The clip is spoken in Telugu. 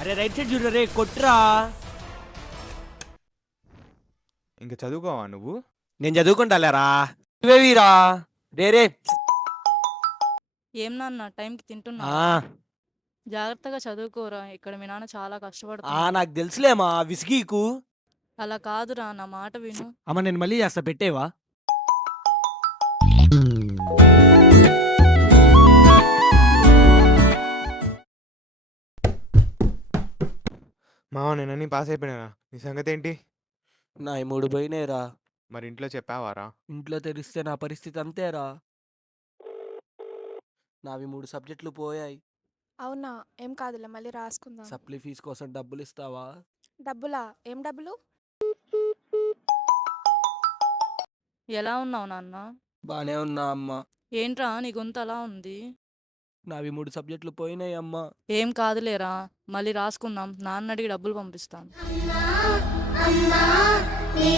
అరే రైట్ సైడ్ చూడు రే కొట్రా. ఇంకా చదువుకోవా నువ్వు? నేను చదువుకుంటాలేరా ఇవేవిరా రే రే. ఏం నాన్న టైంకి తింటున్నా? ఆ, జాగ్రత్తగా చదువుకోరా, ఇక్కడ మీ నాన్న చాలా ఆ కష్టపడుతున్నాడు. నాకు తెలుసులేమా విసిగీకు. అలా కాదురా, నా మాట విను. అమ్మ నేను మళ్ళీ చేస్తా పెట్టేవా. మావ నేను అన్నీ పాస్ అయిపోయినా. నీ సంగతి ఏంటి? నా ఈ 3 పోయినాయిరా. మరి ఇంట్లో చెప్పావారా? ఇంట్లో తెలిస్తే నా పరిస్థితి అంతేరా. నావి 3 సబ్జెక్టులు పోయాయి. అవునా? ఏం కాదులే, మళ్ళీ రాసుకుందాం. సప్లీ ఫీజు కోసం డబ్బులు ఇస్తావా? డబ్బులా? ఏం డబ్బులు? ఎలా ఉన్నావు నాన్న? బానే ఉన్నా అమ్మ. ఏంట్రా నీ గొంతు అలా ఉంది? నావి 3 సబ్జెక్టులు పోయినాయి అమ్మ. ఏం కాదులేరా, మళ్ళీ రాసుకుందాం. నాన్న అడిగి డబ్బులు పంపిస్తాను. అమ్మా అమ్మా నీ